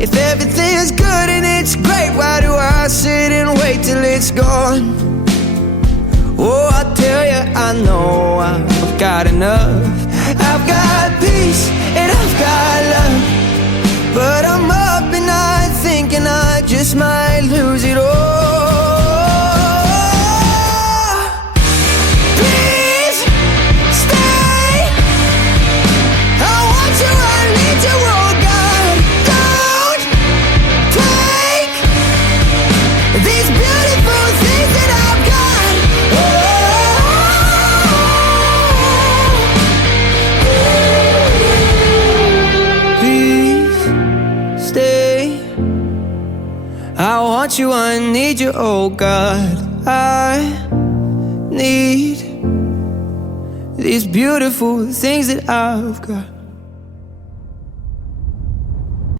If everything's good and it's great, why do I sit and wait till it's gone? Oh, I tell you, I know I've got enough. I've got peace and I've got love, but I'm up at night thinking I just might lose it all. Please stay. I want you, I need you, oh God. Don't take these beautiful things that I've got. Please stay. I want you, I need you, oh God. I need these beautiful things that I've got.